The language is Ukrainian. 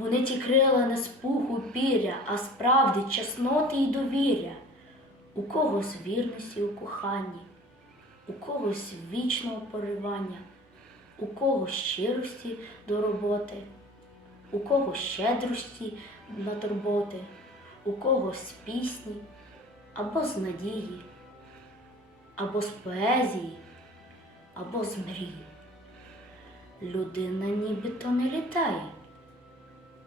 Вони ті крила не з піря, а з правди, чесноти і довіря. У когось вірності у коханні, у когось вічного поривання, у когось щирості до роботи, у когось щедрості на турботи, у когось з пісні або з надії, або з поезії, або з мрії. Людина нібито не літає,